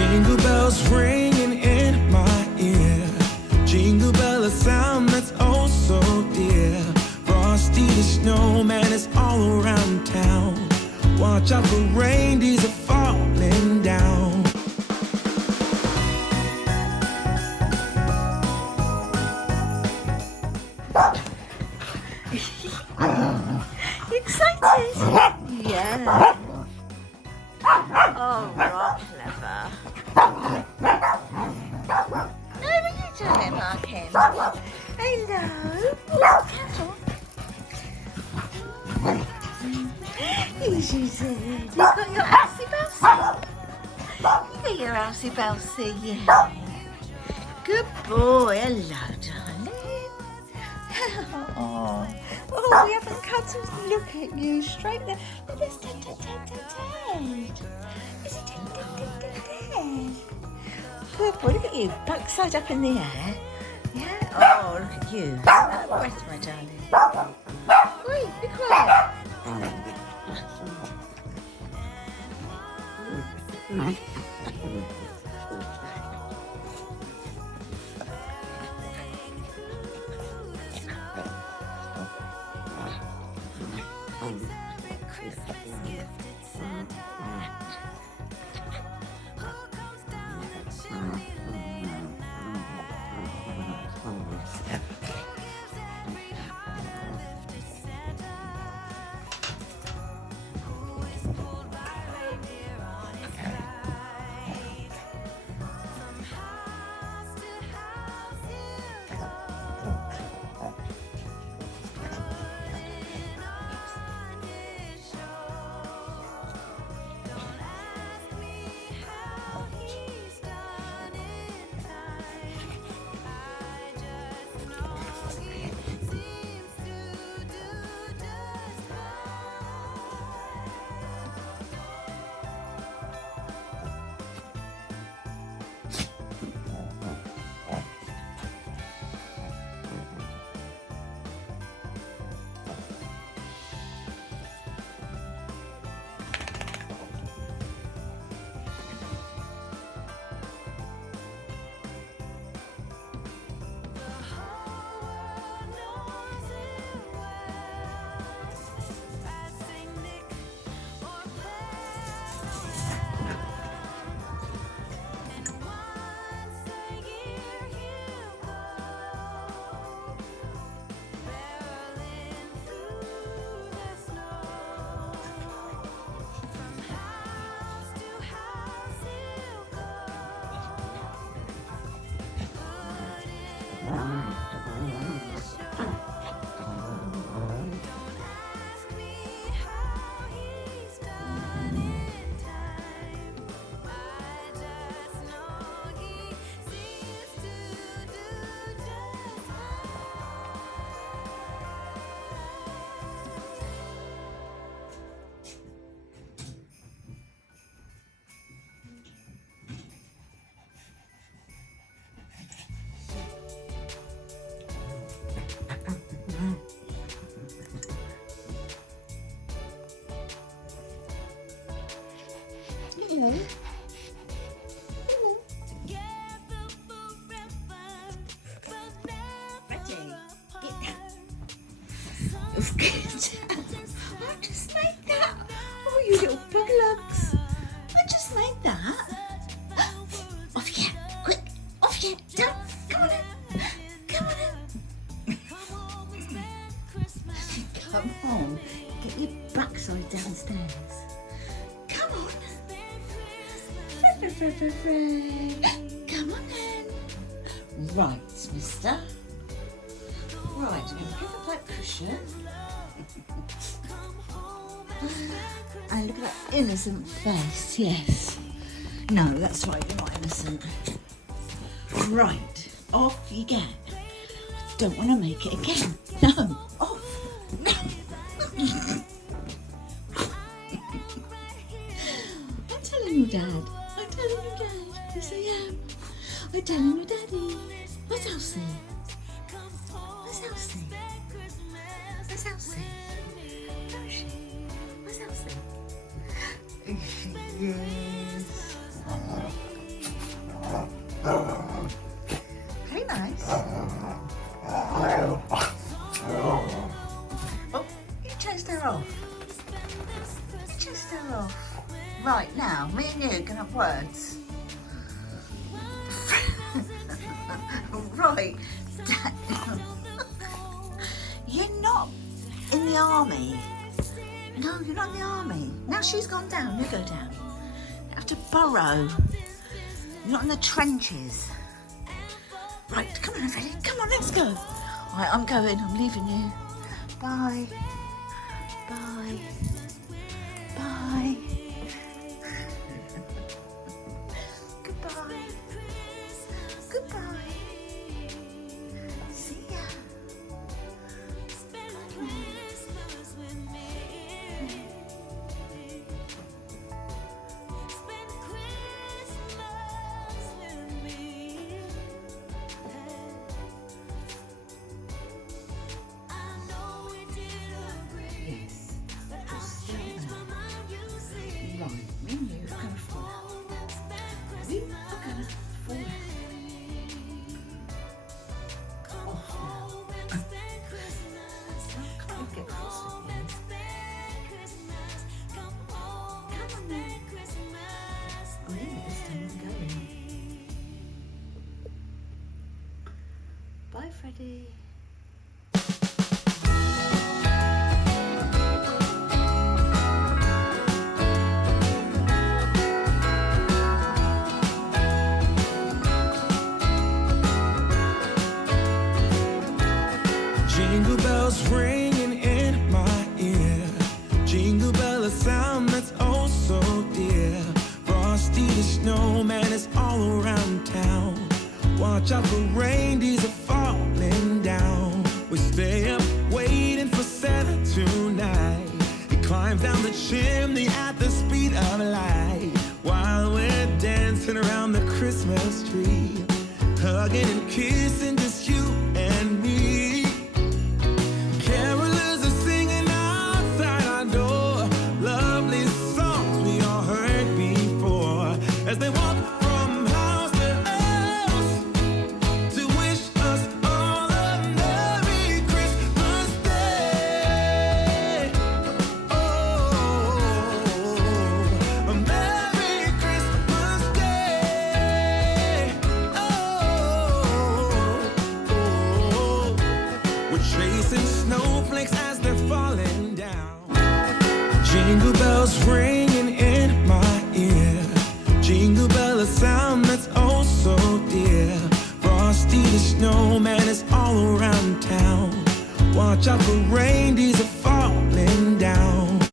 Jingle bells ringing in my ear. Jingle bell, a sound that's oh so dear. Frosty the snowman is all around town. Watch out for reindeers are falling down. Excited? Yeah. Oh, right, clever. No, what are you doing, Markin? Hello. Oh, careful. Easy, Zed. You got your Elsie Bouncy? You got your Elsie Bouncy, yeah. Good boy. Hello, darling. Oh, we haven't cuddled. Look at you, straight there. Look, it's dead. Is it dead? Good boy, look at you, backside up in the air. Yeah? Oh, look at you. That breath, my darling. Wait, be quiet. Hello. Ready? Get down. I just made that. Oh, you little bug lugs. I just made that. Off you get. Quick. Off you get. Down. Come on in. Come on in. Come on. Get your backside downstairs. Come on. Come on in. Right, mister. Right, I'm going to pick up that cushion. And look at that innocent face, yes. No, that's right, you're not innocent. Right, off you get. I don't want to make it again. No, off. No. I'm telling you, Dad. I'm telling you, Dad. Yes, I am. I'm telling you, Daddy. Where's Elsie? Where's Elsie? Where's Elsie? Where is she? Where's Elsie? Yes. and you can have words. Right. You're not in the army. No, you're not in the army. Now she's gone down, you go down. You have to burrow. You're not in the trenches. Right, come on, Freddie. Come on, let's go. Right, I'm going. I'm leaving you. Bye. Bye. Bye. Goodbye. Goodbye. See ya. Bye, Freddie. Jingle bells ringing in my ear. Jingle bell, a sound that's oh so dear. Frosty the snowman is all around town. Watch out for reindeers are falling down. We stay up waiting for Santa tonight. He climbs down the chimney at the speed of light, while we're dancing around the Christmas tree, hugging and kissing just you and me. Carolers are singing outside our door, lovely songs we all heard before, as they walk from house to house to wish us all a Merry Christmas Day. Oh, a Merry Christmas Day. Oh, we're chasing snowflakes as they're falling down. Jingle bells ringing in my ear. Jingle bell, a sound that's oh so dear. Frosty the snowman is all around town. Watch out for reindeers are